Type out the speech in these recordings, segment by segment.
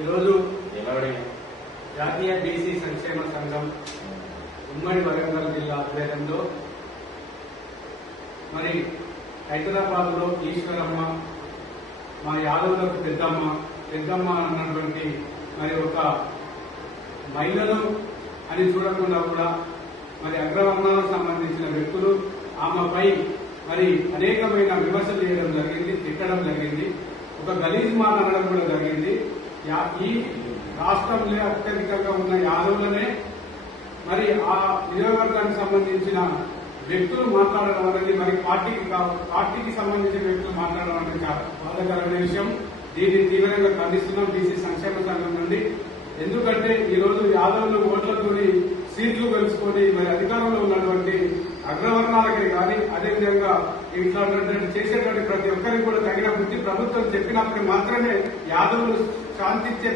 ఈరోజు జాతీయ బీసీ సంక్షేమ సంఘం ఉమ్మడి వరంగల్ జిల్లా ఆధ్వర్యంలో మరి హైదరాబాద్ లో ఈశ్వరమ్మ మా యాదవులకు పెద్దమ్మ అన్నటువంటి మరి ఒక మహిళలు అని చూడకుండా కూడా మరి అగ్రవర్ణాలకు సంబంధించిన వ్యక్తులు ఆమెపై మరి అనేకమైన విమర్శలు చేయడం జరిగింది, తిట్టడం జరిగింది, ఒక గలీజ్ మాట అనడం కూడా జరిగింది. ఈ రాష్ట్రంలో అత్యధికంగా ఉన్న యాదవులనే మరి ఆ నియోజకవర్గానికి సంబంధించిన వ్యక్తులు మాట్లాడడం అనేది మరి పార్టీకి సంబంధించిన వ్యక్తులు మాట్లాడడం అనేది చాలా బాధాకరమైన విషయం. దీన్ని తీవ్రంగా ఖండిస్తున్నాం బీసీ సంక్షేమ సంఘం నుండి. ఎందుకంటే ఈ రోజు యాదవులు ఓట్లతోని సీట్లు గెలుచుకొని మరి అధికారంలో ఉన్నటువంటి అగ్రవర్ణాలకే కానీ అదేవిధంగా ఇట్లాంటి చేసేటువంటి ప్రతి ఒక్కరికి కూడా తగిన బుద్ధి ప్రభుత్వం చెప్పినప్పుడు మాత్రమే యాదవులు శాంతించే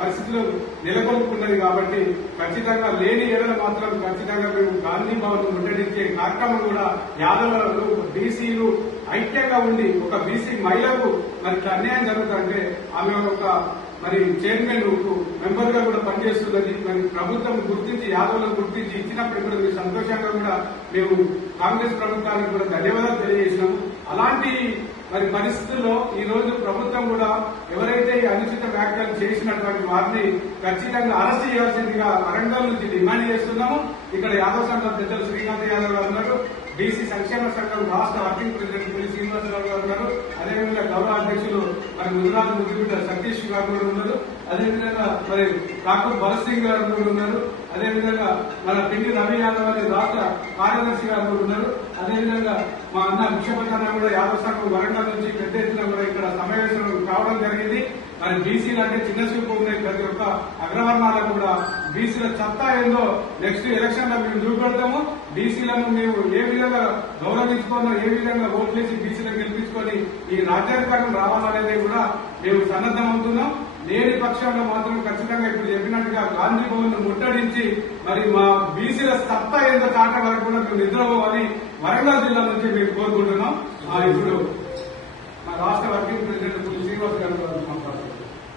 పరిస్థితులు నెలకొల్పుకున్నది. కాబట్టి ఖచ్చితంగా లేని ఎడల మాత్రం ఖచ్చితంగా మేము గాంధీ భవన్ ముట్టడించే కార్యక్రమం కూడా యాదవులు బీసీలు ఐక్యంగా ఉండి ఒక బీసీ మహిళకు మరి అన్యాయం జరుగుతుంటే ఆమె ఒక మరి చైర్మన్ మెంబర్ గా కూడా పనిచేస్తున్నది. మరి ప్రభుత్వం గుర్తించి యాదవులను గుర్తించి ఇచ్చినప్పుడు కూడా మీరు సంతోషంగా కూడా మేము కాంగ్రెస్ ప్రభుత్వానికి కూడా ధన్యవాదాలు తెలియజేసినాము. అలాంటి మరి పరిస్థితుల్లో ఈ రోజు ప్రభుత్వం కూడా ఎవరైతే ఈ అనుచిత వ్యాఖ్యలు చేసినటువంటి వారిని ఖచ్చితంగా అరెస్ట్ చేయాల్సిందిగా వరంగల్ నుంచి డిమాండ్ చేస్తున్నాము. ఇక్కడ యాదవ్ సంఘం పెద్దలు శ్రీకాంత్ యాదవ్ గారు ఉన్నారు, బీసీ సంక్షేమ సంఘం రాష్ట్ర వర్కింగ్ ప్రెసిడెంట్ పులి శ్రీనివాసరావు గారు ఉన్నారు, అదేవిధంగా గౌరవ అధ్యక్షులు మరి ముదిరాజు ముద్దుబిడ్డ సతీష్ గారు కూడా ఉన్నారు, అదేవిధంగా మరి డాక్టర్ భరత్ సింగ్ గారు కూడా ఉన్నారు, అదేవిధంగా మన పిండి రవి యాదవ్ అనే రాష్ట్ర కార్యదర్శి గారు కూడా ఉన్నారు, అదేవిధంగా మా అన్న విక్షపతన్న కూడా యాదవ్ సంఘం వరంగల్ నుంచి పెద్ద ఎత్తున కూడా ఇక్కడ సమావేశం కావడం జరిగింది. మరి బీసీలు అంటే చిన్న చూపు ఉన్నాయి, ప్రతి ఒక్క అగ్రవర్ణాలకు కూడా బీసీల సత్తా ఏందో నెక్స్ట్ ఎలక్షన్ లో మేము చూపెడతాము. బీసీలను మేము ఏ విధంగా గౌరవించుకోనో ఏ విధంగా ఓట్లేసి బీసీలను గెలిపించుకొని ఈ రాజ్యాధికారం రావాలనేది కూడా మేము సన్నద్దమవుతున్నాం. లేని పక్షంలో మాత్రం ఖచ్చితంగా ఇప్పుడు చెప్పినట్టుగా గాంధీ భవన్ ముట్టడించి మరి మా బీసీల సత్తా ఏందో చాట వరకు కూడా మేము నిద్రపోవాలి వరంగల్ జిల్లా నుంచి మేము కోరుకుంటున్నాం. ఇప్పుడు మా రాష్ట్ర వర్కింగ్ ప్రెసిడెంట్ శ్రీనివాస్ గారు